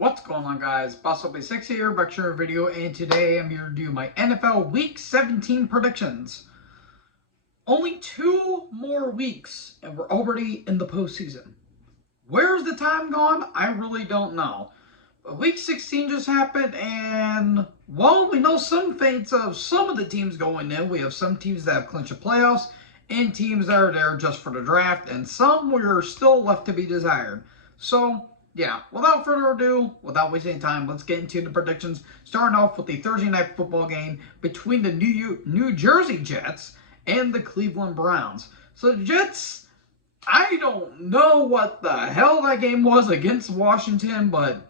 What's going on, guys? BossOP6 here, back to a video, and today I'm here to do my NFL Week 17 predictions. Only 2 more weeks, and we're already in the postseason. Where's the time gone? I really don't know. But Week 16 just happened, and while we know some fates of some of the teams going in, we have some teams that have clinched the playoffs, and teams that are there just for the draft, and some we're still left to be desired. So, yeah, without further ado, without wasting time, let's get into the predictions. Starting off with the Thursday night football game between the New Jersey Jets and the Cleveland Browns. So the Jets, I don't know what the hell that game was against Washington, but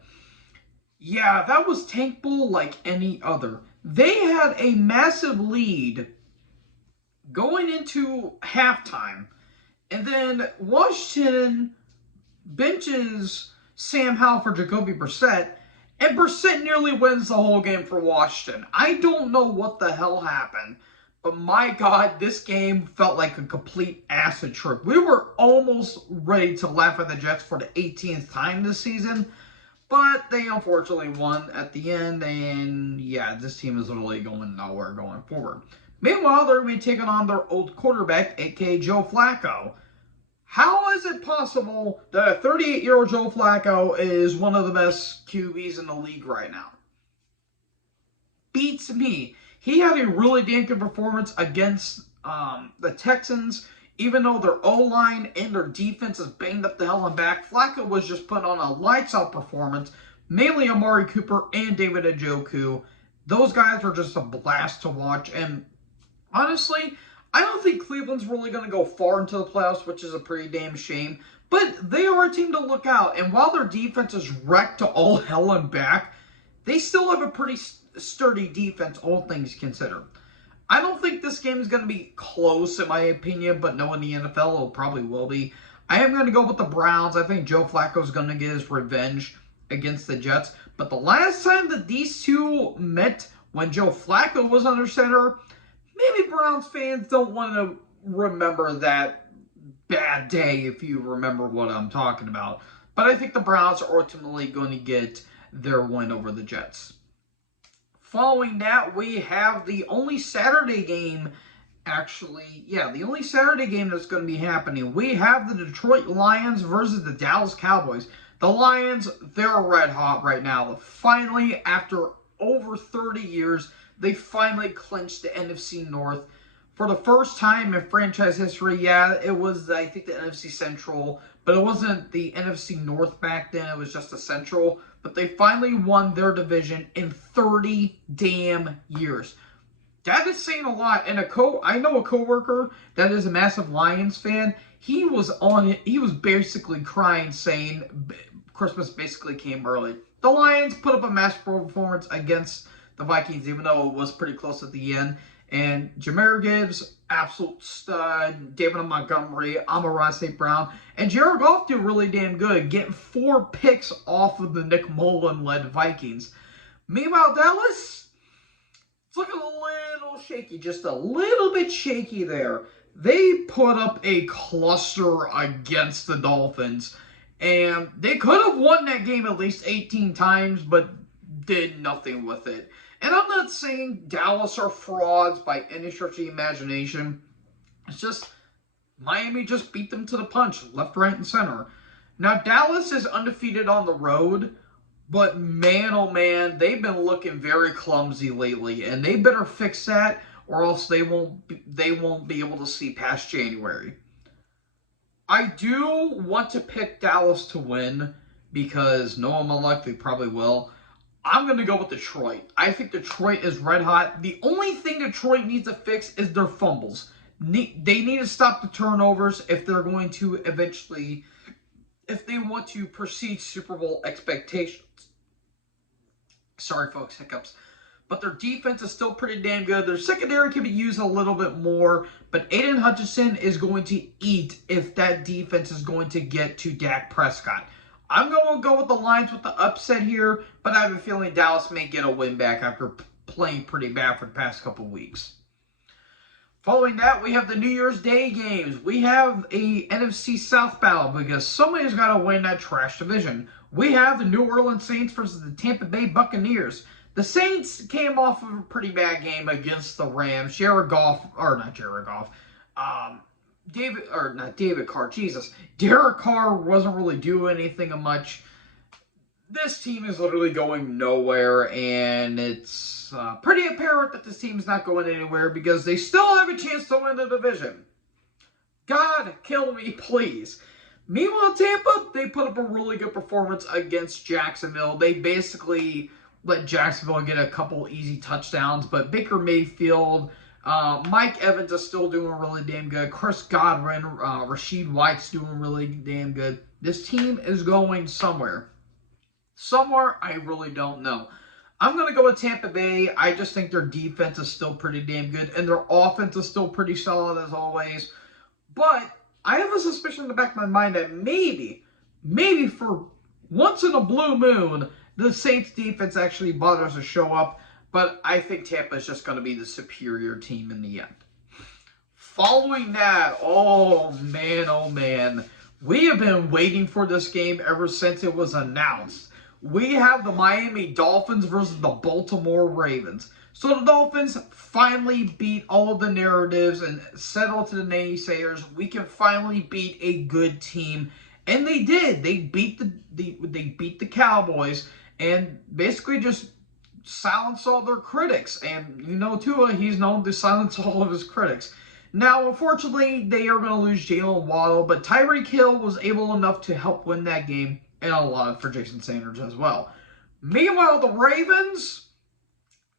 yeah, that was tankable like any other. They had a massive lead going into halftime, and then Washington benches Sam Howell for Jacoby Brissett, and Brissett nearly wins the whole game for Washington. I don't know what the hell happened, but my God, this game felt like a complete acid trip. We were almost ready to laugh at the Jets for the 18th time this season, but they unfortunately won at the end, and yeah, this team is literally going nowhere going forward. Meanwhile, they're going to be taking on their old quarterback, a.k.a. Joe Flacco. How is it possible that a 38-year-old Joe Flacco is one of the best QBs in the league right now? Beats me. He had a really damn good performance against the Texans. Even though their O-line and their defense is banged up the hell and back, Flacco was just put on a lights-out performance. Mainly Amari Cooper and David Njoku. Those guys are just a blast to watch. And honestly, I don't think Cleveland's really going to go far into the playoffs, which is a pretty damn shame. But they are a team to look out. And while their defense is wrecked to all hell and back, they still have a pretty sturdy defense, all things considered. I don't think this game is going to be close, in my opinion, but knowing the NFL, it probably will be. I am going to go with the Browns. I think Joe Flacco is going to get his revenge against the Jets. But the last time that these two met, when Joe Flacco was under center, maybe Browns fans don't want to remember that bad day, if you remember what I'm talking about. But I think the Browns are ultimately going to get their win over the Jets. Following that, we have the only Saturday game, the only Saturday game that's going to be happening. We have the Detroit Lions versus the Dallas Cowboys. The Lions, they're red hot right now. Finally, after over 30 years, they finally clinched the NFC North. For the first time in franchise history, yeah, it was, I think, the NFC Central, but it wasn't the NFC North back then. It was just the Central. But they finally won their division in 30 damn years. That is saying a lot. And I know a coworker that is a massive Lions fan. He was basically crying, saying Christmas basically came early. The Lions put up a massive performance against the Vikings, even though it was pretty close at the end. And Jahmyr Gibbs, absolute stud. David Montgomery, Amon-Ra St. Brown, and Jared Goff did really damn good, getting 4 picks off of the Nick Mullen-led Vikings. Meanwhile, Dallas, it's looking a little shaky, just a little bit shaky there. They put up a cluster against the Dolphins, and they could have won that game at least 18 times, but did nothing with it. And I'm not saying Dallas are frauds by any stretch of the imagination. It's just Miami just beat them to the punch, left, right, and center. Now, Dallas is undefeated on the road, but man, oh man, they've been looking very clumsy lately, and they better fix that, or else they won't be able to see past January. I do want to pick Dallas to win, because knowing my luck, they probably will. I'm going to go with Detroit. I think Detroit is red hot. The only thing Detroit needs to fix is their fumbles. They need to stop the turnovers if they're going to eventually, if they want to proceed Super Bowl expectations. Sorry, folks, hiccups. But their defense is still pretty damn good. Their secondary can be used a little bit more. But Aiden Hutchinson is going to eat if that defense is going to get to Dak Prescott. I'm going to go with the Lions with the upset here, but I have a feeling Dallas may get a win back after playing pretty bad for the past couple weeks. Following that, we have the New Year's Day games. We have a NFC South battle because somebody's got to win that trash division. we have the New Orleans Saints versus the Tampa Bay Buccaneers. The Saints came off of a pretty bad game against the Rams. David Carr, Jesus. Derek Carr wasn't really doing anything much. This team is literally going nowhere, and it's pretty apparent that this team is not going anywhere because they still have a chance to win the division. God, kill me, please. Meanwhile, Tampa, they put up a really good performance against Jacksonville. They basically let Jacksonville get a couple easy touchdowns, but Baker Mayfield, Mike Evans is still doing really damn good. Chris Godwin, Rashid White's doing really damn good. This team is going somewhere. Somewhere, I really don't know. I'm going to go with Tampa Bay. I just think their defense is still pretty damn good, and their offense is still pretty solid as always. But I have a suspicion in the back of my mind that maybe for once in a blue moon, the Saints defense actually bothers to show up. But I think Tampa is just going to be the superior team in the end. Following that, oh man, we have been waiting for this game ever since it was announced. We have the Miami Dolphins versus the Baltimore Ravens. So the Dolphins finally beat all of the narratives and settled to the naysayers. We can finally beat a good team, and they did. They beat the Cowboys and basically just silence all their critics. And you know, Tua, he's known to silence all of his critics. Now, unfortunately, they are going to lose Jalen Waddle, but Tyreek Hill was able enough to help win that game, and a lot for Jason Sanders as well. Meanwhile, the Ravens,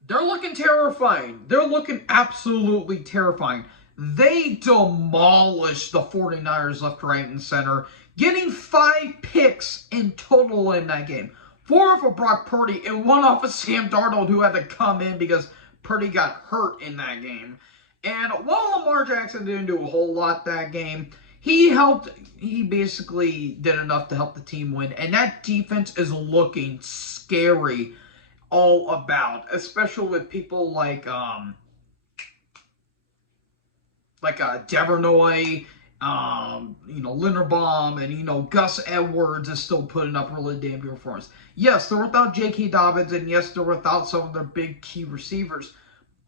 they're looking terrifying. They're looking absolutely terrifying. They demolished the 49ers left, right, and center, getting 5 picks in total in that game. 4 off of Brock Purdy and 1 off of Sam Darnold, who had to come in because Purdy got hurt in that game. And while Lamar Jackson didn't do a whole lot that game, he basically did enough to help the team win. And that defense is looking scary all about, especially with people like Devernoy, Linderbaum, and, Gus Edwards is still putting up really damn good performance. Yes, they're without J.K. Dobbins, and yes, they're without some of their big key receivers.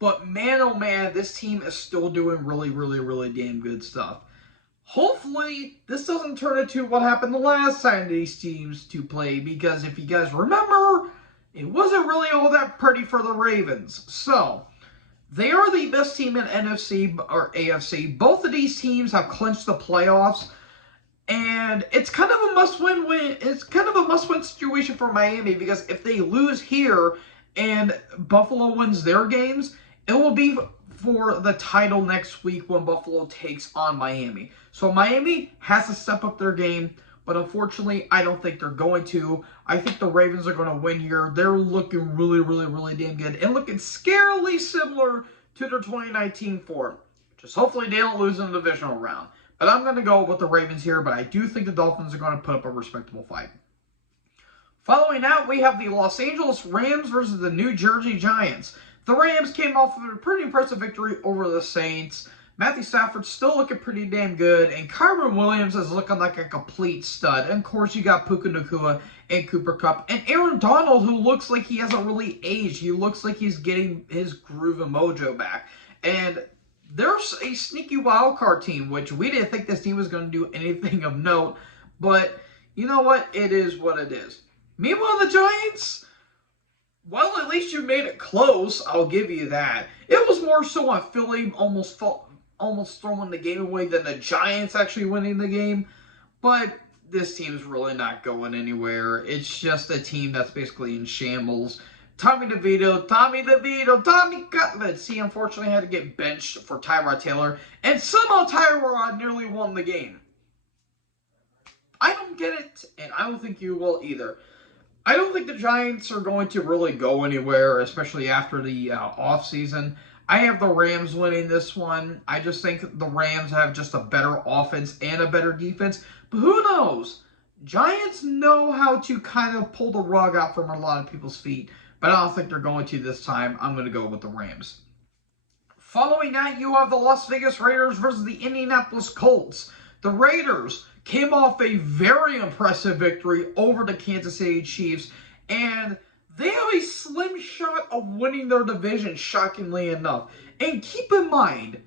But man, oh man, this team is still doing really, really, really damn good stuff. Hopefully, this doesn't turn into what happened the last time these teams to play, because if you guys remember, it wasn't really all that pretty for the Ravens. So, they are the best team in NFC or AFC. Both of these teams have clinched the playoffs, and it's kind of a must-win win. It's kind of a must-win situation for Miami, because if they lose here and Buffalo wins their games, it will be for the title next week when Buffalo takes on Miami. So Miami has to step up their game, but unfortunately, I don't think they're going to. I think the Ravens are going to win here. They're looking really, really, really damn good and looking scarily similar to their 2019 form. Just hopefully they don't lose in the divisional round. But I'm going to go with the Ravens here, but I do think the Dolphins are going to put up a respectable fight. Following that, we have the Los Angeles Rams versus the New Jersey Giants. The Rams came off of a pretty impressive victory over the Saints. Matthew Stafford's still looking pretty damn good, and Kyren Williams is looking like a complete stud. And of course, you got Puka Nacua and Cooper Kupp, and Aaron Donald, who looks like he hasn't really aged. He looks like he's getting his groove and mojo back. And there's a sneaky wild card team, which we didn't think this team was going to do anything of note. But you know what? It is what it is. Meanwhile, the Giants, well, at least you made it close. I'll give you that. It was more so on Philly almost throwing the game away than the Giants actually winning the game. But this team's really not going anywhere. It's just a team that's basically in shambles. Tommy Cutlets, he unfortunately had to get benched for Tyrod Taylor. And somehow Tyrod nearly won the game. I don't get it, and I don't think you will either. I don't think the Giants are going to really go anywhere, especially after the offseason. I have the Rams winning this one. I just think the Rams have just a better offense and a better defense. But who knows? Giants know how to kind of pull the rug out from a lot of people's feet. But I don't think they're going to this time. I'm going to go with the Rams. Following that, you have the Las Vegas Raiders versus the Indianapolis Colts. The Raiders came off a very impressive victory over the Kansas City Chiefs, and they have a slim shot of winning their division, shockingly enough. And keep in mind,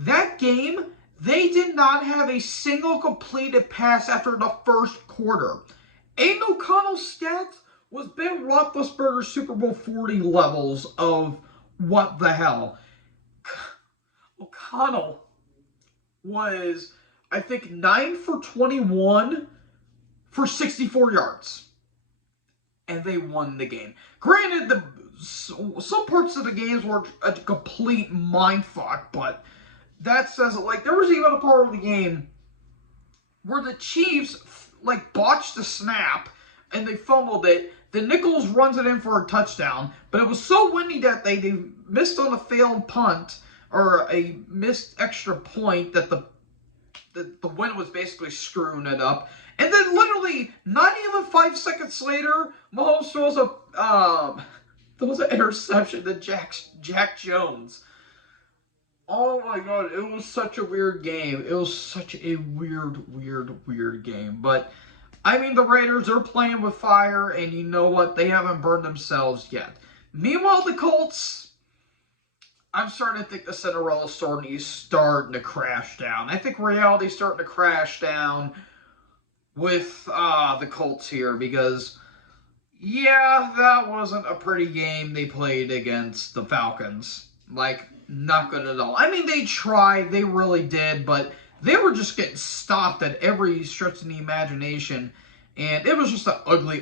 that game, they did not have a single completed pass after the first quarter. Aiden O'Connell's stats was Ben Roethlisberger's Super Bowl 40 levels of what the hell. O'Connell was, I think, 9 for 21 for 64 yards. And they won the game. Granted, some parts of the games were a complete mindfuck, but that says it. Like, there was even a part of the game where the Chiefs, like, botched the snap, and they fumbled it. The Nichols runs it in for a touchdown, but it was so windy that they missed on a failed punt, or a missed extra point, that the wind was basically screwing it up. And then literally, not even 5 seconds later, Mahomes throws an interception to Jack Jones. Oh my God, it was such a weird game. It was such a weird game. But, I mean, the Raiders are playing with fire, and you know what? They haven't burned themselves yet. Meanwhile, the Colts, I'm starting to think the Cinderella story is starting to crash down. I think reality's starting to crash down with the Colts here, because, yeah, that wasn't a pretty game they played against the Falcons. Like, not good at all. I mean, they tried, they really did, but they were just getting stopped at every stretch of the imagination, and it was just an ugly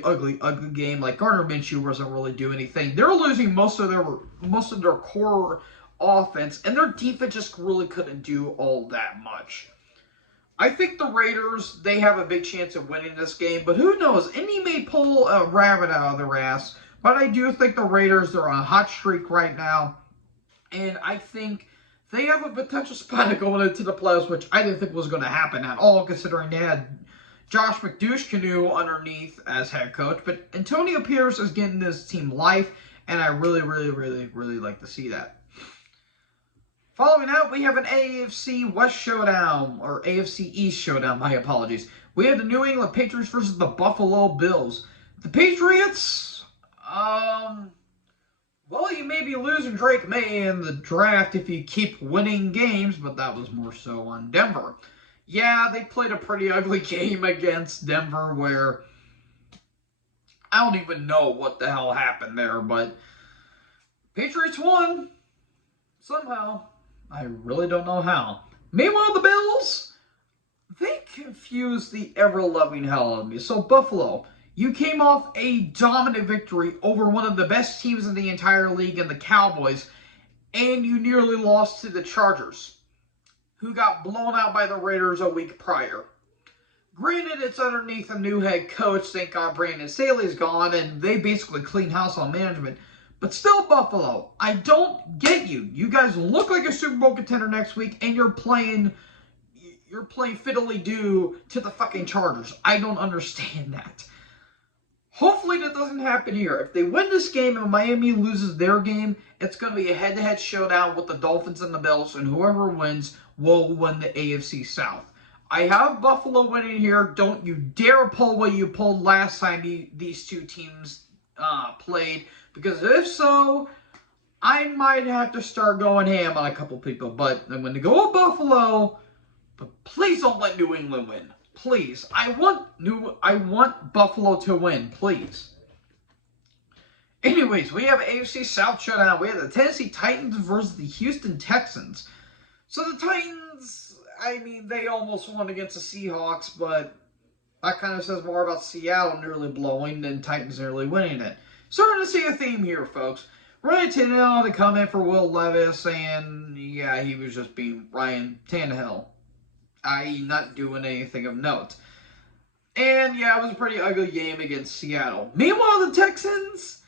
game. Like, Gardner Minshew wasn't really doing anything. They were losing most of their core offense, and their defense just really couldn't do all that much. I think the Raiders, they have a big chance of winning this game, but who knows? Indy may pull a rabbit out of their ass, but I do think the Raiders, they're on a hot streak right now, and I think they have a potential spot of going into the playoffs, which I didn't think was going to happen at all, considering they had Josh McDouche-Canoe underneath as head coach, but Antonio Pierce is getting this team life, and I really like to see that. Following out, we have an AFC West showdown, or AFC East showdown, my apologies. We have the New England Patriots versus the Buffalo Bills. The Patriots, well, you may be losing Drake May in the draft if you keep winning games, but that was more so on Denver. Yeah, they played a pretty ugly game against Denver where I don't even know what the hell happened there, but Patriots won somehow. I really don't know how. Meanwhile, the Bills, they confused the ever-loving hell out of me. So, Buffalo, you came off a dominant victory over one of the best teams in the entire league in the Cowboys, and you nearly lost to the Chargers, who got blown out by the Raiders a week prior. Granted, it's underneath a new head coach. Thank God Brandon Staley's gone, and they basically cleaned house on management. But still, Buffalo, I don't get you. You guys look like a Super Bowl contender next week, and you're playing fiddly-doo to the fucking Chargers. I don't understand that. Hopefully that doesn't happen here. If they win this game and Miami loses their game, it's going to be a head-to-head showdown with the Dolphins and the Bills, and whoever wins will win the AFC South. I have Buffalo winning here. Don't you dare pull what you pulled last time these two teams played, because if so, I might have to start going ham on a couple people. But I'm going to go with Buffalo, but please don't let New England win. Please. I want Buffalo to win, please. Anyways, we have AFC South showdown. We have the Tennessee Titans versus the Houston Texans. So the Titans, I mean, they almost won against the Seahawks, but that kind of says more about Seattle nearly blowing than Titans nearly winning it. Starting to see a theme here, folks. Ryan Tannehill had to come in for Will Levis, and yeah, he was just being Ryan Tannehill, i.e. not doing anything of note. And yeah, it was a pretty ugly game against Seattle. Meanwhile, the Texans,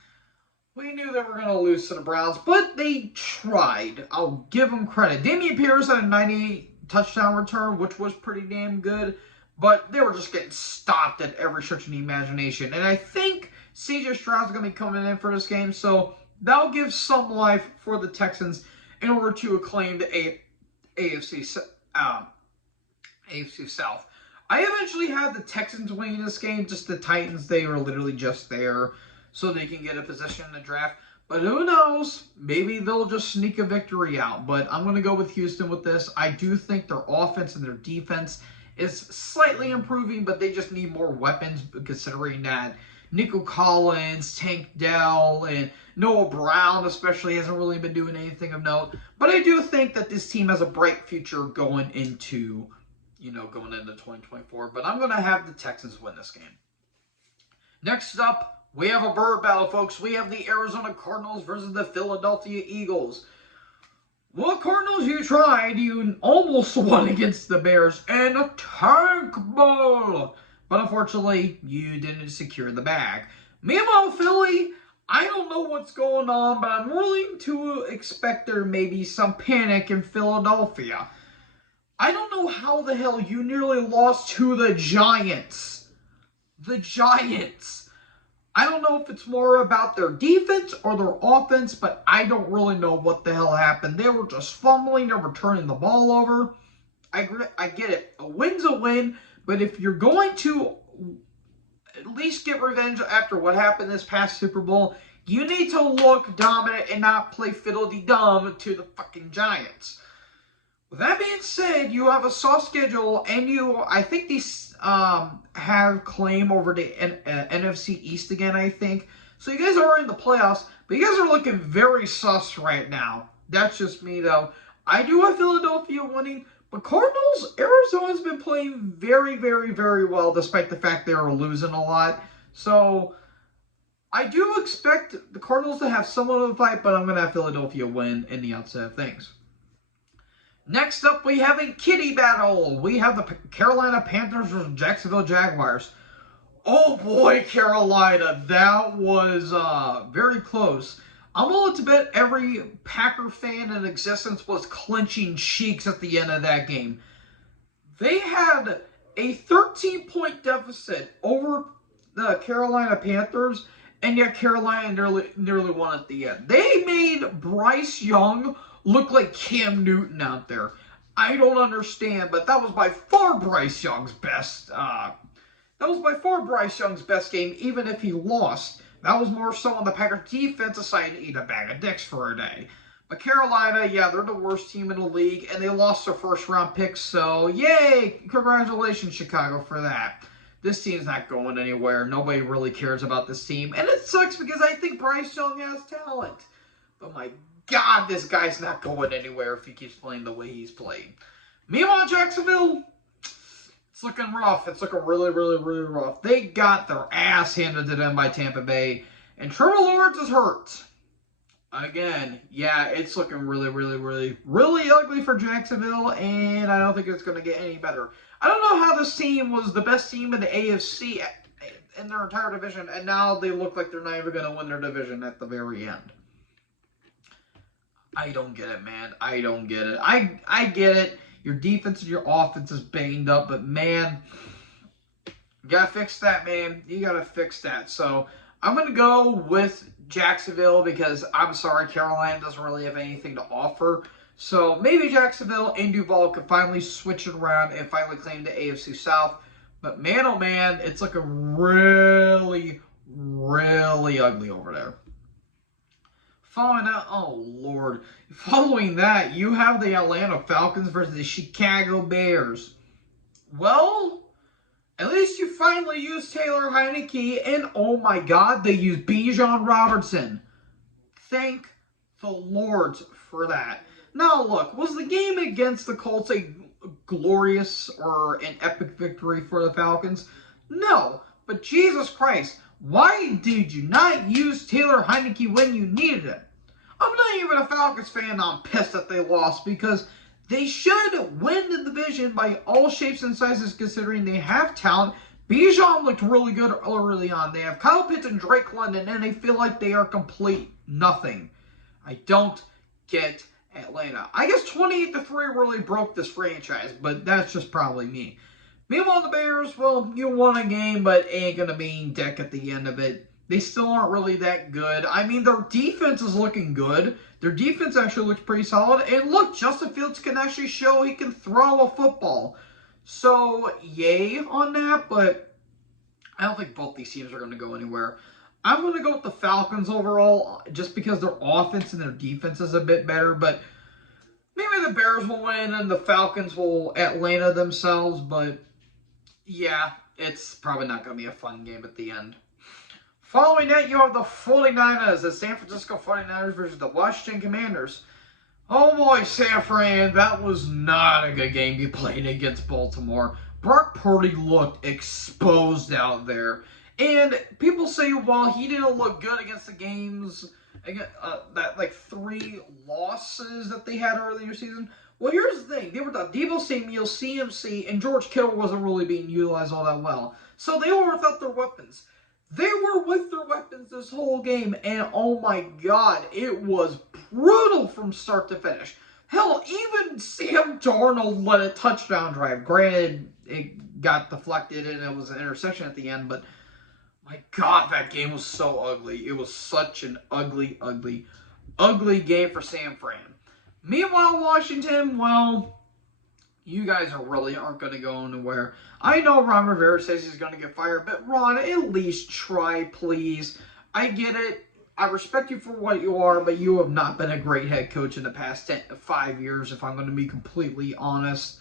we knew they were going to lose to the Browns, but they tried. I'll give them credit. Dameon Pierce had a 98 touchdown return, which was pretty damn good, but they were just getting stopped at every stretch of the imagination. And I think C.J. Stroud's going to be coming in for this game, so that'll give some life for the Texans in order to acclaim the AFC South. I eventually had the Texans winning this game. Just the Titans, they were literally just there so they can get a position in the draft. But who knows? Maybe they'll just sneak a victory out. But I'm going to go with Houston with this. I do think their offense and their defense is slightly improving, but they just need more weapons considering that Nico Collins, Tank Dell, and Noah Brown especially hasn't really been doing anything of note. But I do think that this team has a bright future going into 2024. But I'm going to have the Texans win this game. Next up, we have a bird battle, folks. We have the Arizona Cardinals versus the Philadelphia Eagles. Well, Cardinals, you tried. You almost won against the Bears in a tank ball. But unfortunately, you didn't secure the bag. Meanwhile, Philly, I don't know what's going on, but I'm willing to expect there may be some panic in Philadelphia. I don't know how the hell you nearly lost to the Giants. The Giants. I don't know if it's more about their defense or their offense, but I don't really know what the hell happened. They were just fumbling. They were turning the ball over. I get it. A win's a win, but if you're going to at least get revenge after what happened this past Super Bowl, you need to look dominant and not play fiddle-dee-dum to the fucking Giants. With that being said, you have a soft schedule, and I think these have claim over the NFC East again, I think. So you guys are in the playoffs, but you guys are looking very sus right now. That's just me, though. I do have Philadelphia winning, but Cardinals, Arizona's been playing very, very, very well, despite the fact they were losing a lot. So I do expect the Cardinals to have somewhat of a fight, but I'm going to have Philadelphia win in the outset of things. Next up, we have a kitty battle. We have the Carolina Panthers versus Jacksonville Jaguars. Oh boy, Carolina, that was very close. I'm willing to bet every Packer fan in existence was clenching cheeks at the end of that game. They had a 13-point deficit over the Carolina Panthers, and yet Carolina nearly won at the end. They made Bryce Young look like Cam Newton out there. I don't understand, but that was by far Bryce Young's best. That was by far Bryce Young's best game, even if he lost. That was more so on the Packers defense deciding to eat a bag of dicks for a day. But Carolina, yeah, they're the worst team in the league, and they lost their first-round picks, so yay! Congratulations, Chicago, for that. This team's not going anywhere. Nobody really cares about this team, and it sucks because I think Bryce Young has talent. But my God, this guy's not going anywhere if he keeps playing the way he's playing. Meanwhile, Jacksonville, it's looking rough. It's looking really, really, really rough. They got their ass handed to them by Tampa Bay, and Trevor Lawrence is hurt. Again, yeah, it's looking really, really, really, really ugly for Jacksonville, and I don't think it's going to get any better. I don't know how this team was the best team in the AFC in their entire division, and now they look like they're not even going to win their division at the very end. I don't get it, man. I don't get it. I get it. Your defense and your offense is banged up, but man, you gotta fix that, man. You gotta fix that. So I'm gonna go with Jacksonville because I'm sorry, Carolina doesn't really have anything to offer. So maybe Jacksonville and Duval could finally switch it around and finally claim the AFC South. But man, oh man, it's looking really, really ugly over there. Following that, you have the Atlanta Falcons versus the Chicago Bears. Well, at least you finally used Taylor Heinicke, and oh my God, they used Bijan Robinson. Thank the Lord for that. Now look, was the game against the Colts a glorious or an epic victory for the Falcons? No, but Jesus Christ, why did you not use Taylor Heinicke when you needed him? I'm not even a Falcons fan. I'm pissed that they lost because they should win the division by all shapes and sizes considering they have talent. Bijan looked really good early on. They have Kyle Pitts and Drake London, and they feel like they are complete nothing. I don't get Atlanta. I guess 28-3 really broke this franchise, but that's just probably me. Meanwhile, the Bears, well, you won a game, but ain't going to be deck at the end of it. They still aren't really that good. I mean, their defense is looking good. Their defense actually looks pretty solid. And look, Justin Fields can actually show he can throw a football. So, yay on that, but I don't think both these teams are going to go anywhere. I'm going to go with the Falcons overall just because their offense and their defense is a bit better, but maybe the Bears will win and the Falcons will Atlanta themselves, but yeah, it's probably not going to be a fun game at the end. Following that, you have the 49ers, the San Francisco 49ers versus the Washington Commanders. Oh boy, San Fran, that was not a good game you played against Baltimore. Brock Purdy looked exposed out there. And people say, well, he didn't look good against the games, that like 3 losses that they had earlier season. Well, here's the thing. They were the Deebo Samuel, CMC, and George Kittle wasn't really being utilized all that well. So they were without their weapons. They were with their weapons this whole game, and oh my god, it was brutal from start to finish. Hell, even Sam Darnold led a touchdown drive. Granted, it got deflected and it was an interception at the end, but my god, that game was so ugly. It was such an ugly, ugly, ugly game for San Fran. Meanwhile, Washington, well, you guys really aren't going to go anywhere. I know Ron Rivera says he's going to get fired, but Ron, at least try, please. I get it. I respect you for what you are, but you have not been a great head coach in the past 5 years, if I'm going to be completely honest.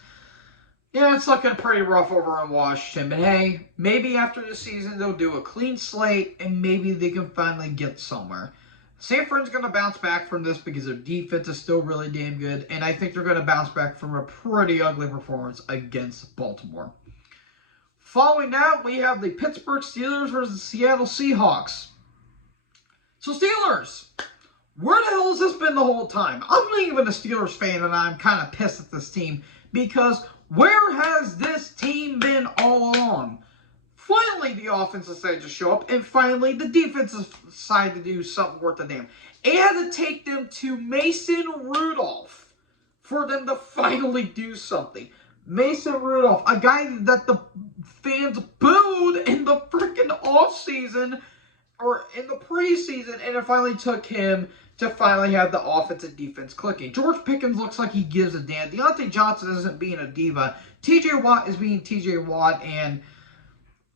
Yeah, it's looking pretty rough over in Washington, but hey, maybe after the season they'll do a clean slate, and maybe they can finally get somewhere. San Fran's going to bounce back from this because their defense is still really damn good, and I think they're going to bounce back from a pretty ugly performance against Baltimore. Following that, we have the Pittsburgh Steelers versus the Seattle Seahawks. So Steelers, where the hell has this been the whole time? I'm not even a Steelers fan, and I'm kind of pissed at this team because where has this team been all along? Finally, the offense decided to show up, and finally, the defense decided to do something worth a damn. It had to take them to Mason Rudolph for them to finally do something. Mason Rudolph, a guy that the fans booed in the freaking offseason, or in the preseason, and it finally took him to finally have the offense and defense clicking. George Pickens looks like he gives a damn. Deontay Johnson isn't being a diva. TJ Watt is being TJ Watt, and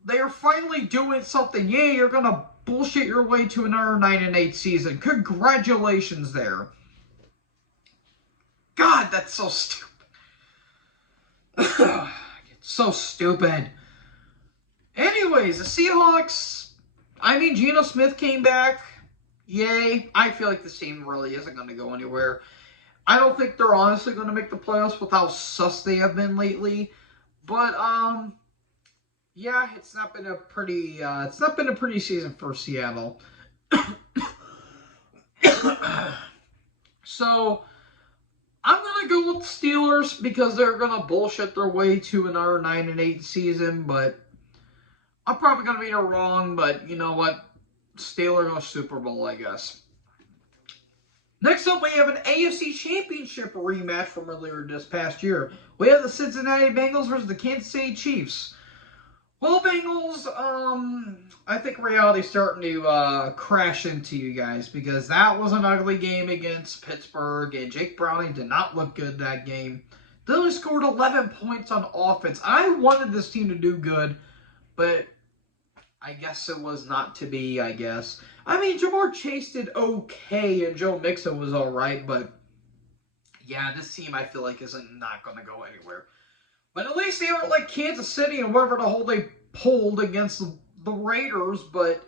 they are finally doing something. Yeah, you're going to bullshit your way to another 9-8 season. Congratulations there. God, that's so stupid. It's so stupid. Anyways, the Seahawks, I mean, Geno Smith came back. Yay. I feel like this team really isn't going to go anywhere. I don't think they're honestly going to make the playoffs with how sus they have been lately. But, yeah, it's not been a pretty season for Seattle. So I'm gonna go with the Steelers because they're gonna bullshit their way to another 9-8 season, but I'm probably gonna be wrong. But you know what? Steelers go Super Bowl, I guess. Next up, we have an AFC Championship rematch from earlier this past year. We have the Cincinnati Bengals versus the Kansas City Chiefs. Well, Bengals, I think reality's starting to crash into you guys because that was an ugly game against Pittsburgh, and Jake Browning did not look good that game. They only scored 11 points on offense. I wanted this team to do good, but I guess it was not to be, I guess. I mean, Jamar Chase did okay, and Joe Mixon was all right, but yeah, this team I feel like isn't not going to go anywhere. But at least they aren't like Kansas City and whatever the hell they pulled against the Raiders. But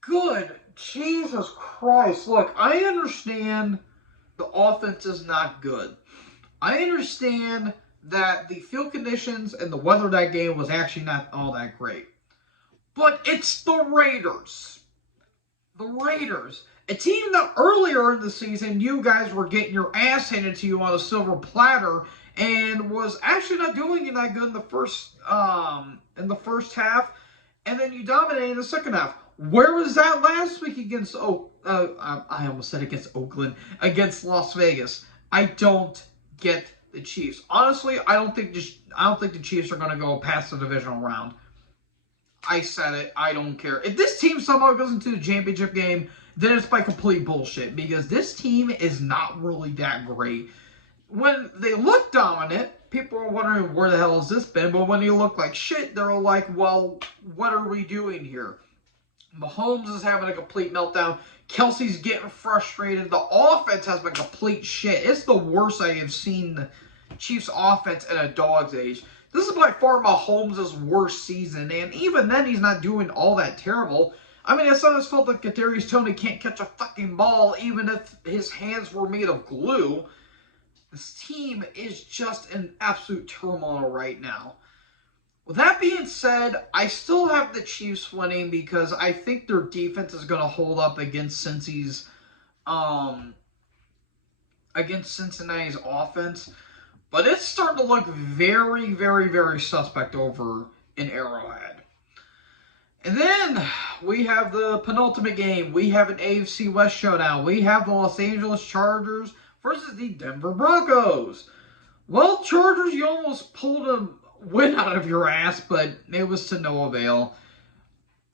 good. Jesus Christ. Look, I understand the offense is not good. I understand that the field conditions and the weather that game was actually not all that great. But it's the Raiders. The Raiders. A team that earlier in the season you guys were getting your ass handed to you on a silver platter and was actually not doing it that good in the first half, and then you dominated in the second half. Where was that last week against I almost said against Oakland, against Las Vegas? I don't get the Chiefs. Honestly, I don't think the Chiefs are going to go past the divisional round. I said it. I don't care. If this team somehow goes into the championship game, then it's by complete bullshit because this team is not really that great. When they look dominant, people are wondering where the hell has this been, but when he looked like shit, they're like, well, what are we doing here? Mahomes is having a complete meltdown. Kelsey's getting frustrated. The offense has been complete shit. It's the worst I have seen the Chiefs offense in a dog's age. This is by far Mahomes' worst season, and even then he's not doing all that terrible. I mean, it's not his fault that Kadarius Toney can't catch a fucking ball, even if his hands were made of glue. This team is just in absolute turmoil right now. With that being said, I still have the Chiefs winning because I think their defense is going to hold up against Cincy's, against Cincinnati's offense. But it's starting to look very, very, very suspect over in Arrowhead. And then we have the penultimate game. We have an AFC West showdown. We have the Los Angeles Chargers versus the Denver Broncos. Well, Chargers, you almost pulled a win out of your ass, but it was to no avail.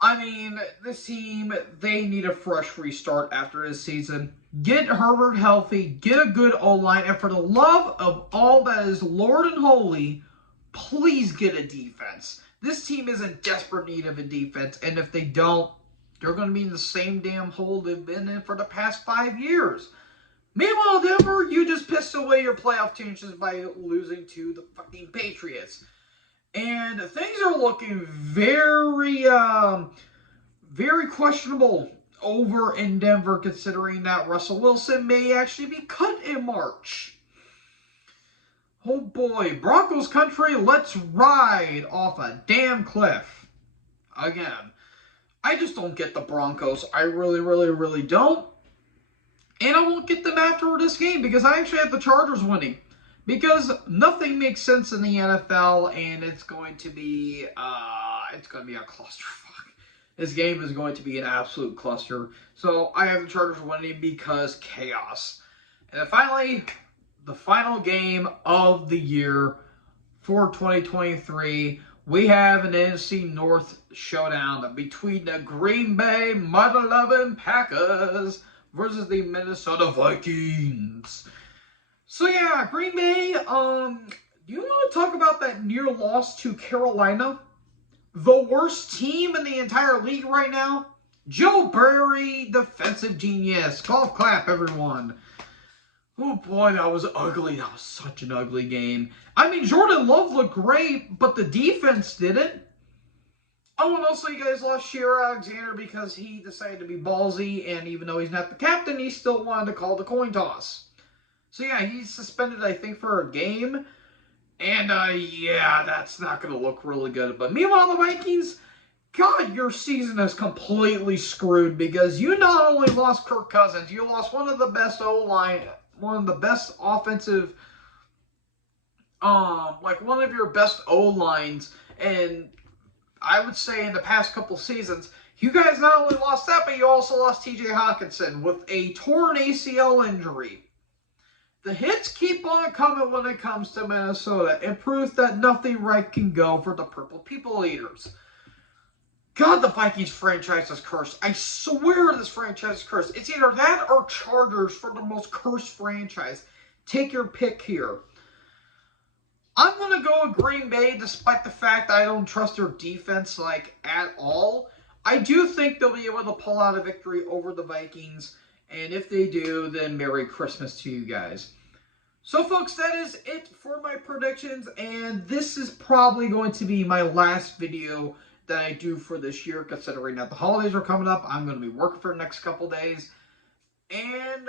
I mean, this team, they need a fresh restart after this season. Get Herbert healthy, get a good O-line, and for the love of all that is Lord and Holy, please get a defense. This team is in desperate need of a defense, and if they don't, they're going to be in the same damn hole they've been in for the past 5 years. Meanwhile, Denver, you just pissed away your playoff chances by losing to the fucking Patriots. And things are looking very, very questionable over in Denver, considering that Russell Wilson may actually be cut in March. Oh boy, Broncos country, let's ride off a damn cliff. Again, I just don't get the Broncos. I really, really, really don't. And I won't get them after this game because I actually have the Chargers winning. Because nothing makes sense in the NFL, and it's going to be a clusterfuck. This game is going to be an absolute cluster. So I have the Chargers winning because chaos. And then finally, the final game of the year for 2023, we have an NFC North showdown between the Green Bay mother-loving Packers versus the Minnesota Vikings. So yeah, Green Bay, do you want to talk about that near loss to Carolina? The worst team in the entire league right now? Joe Barry, defensive genius. Golf clap, everyone. Oh boy, that was ugly. That was such an ugly game. I mean, Jordan Love looked great, but the defense didn't. Oh, and also you guys lost Shea Alexander because he decided to be ballsy, and even though he's not the captain, he still wanted to call the coin toss. So yeah, he's suspended, I think, for a game. And yeah, that's not going to look really good. But meanwhile, the Vikings, God, your season is completely screwed because you not only lost Kirk Cousins, you lost one of the best O-line, one of the best offensive, like one of your best O-lines. And I would say in the past couple seasons, you guys not only lost that, but you also lost T.J. Hockenson with a torn ACL injury. The hits keep on coming when it comes to Minnesota, and proof that nothing right can go for the Purple People Eaters. God, the Vikings franchise is cursed. I swear this franchise is cursed. It's either that or Chargers for the most cursed franchise. Take your pick here. I'm going to go with Green Bay despite the fact I don't trust their defense like at all. I do think they'll be able to pull out a victory over the Vikings. And if they do, then Merry Christmas to you guys. So, folks, that is it for my predictions. And this is probably going to be my last video that I do for this year, considering that the holidays are coming up. I'm going to be working for the next couple days. And,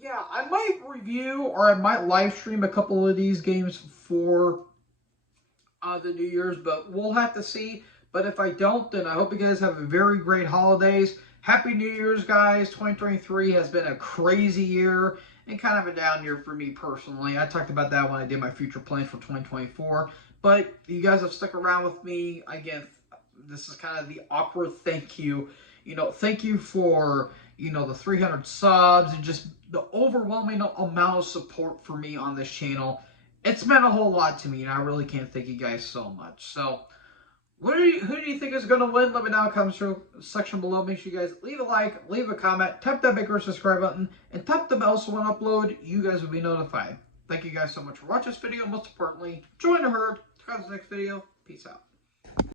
yeah, I might review or I might live stream a couple of these games for the New Year's. But we'll have to see. But if I don't, then I hope you guys have a very great holidays. Happy New Year's, guys. 2023 has been a crazy year and kind of a down year for me personally. I talked about that when I did my future plans for 2024. But you guys have stuck around with me. Again, this is kind of the awkward thank you. You know, thank you for, you know, the 300 subs and just the overwhelming amount of support for me on this channel. It's meant a whole lot to me, and I really can't thank you guys so much. So, who do you think is going to win? Let me know in the comments section below. Make sure you guys leave a like, leave a comment, tap that big subscribe button, and tap the bell so when I upload, you guys will be notified. Thank you guys so much for watching this video. Most importantly, join the herd. Guys, next video. Peace out.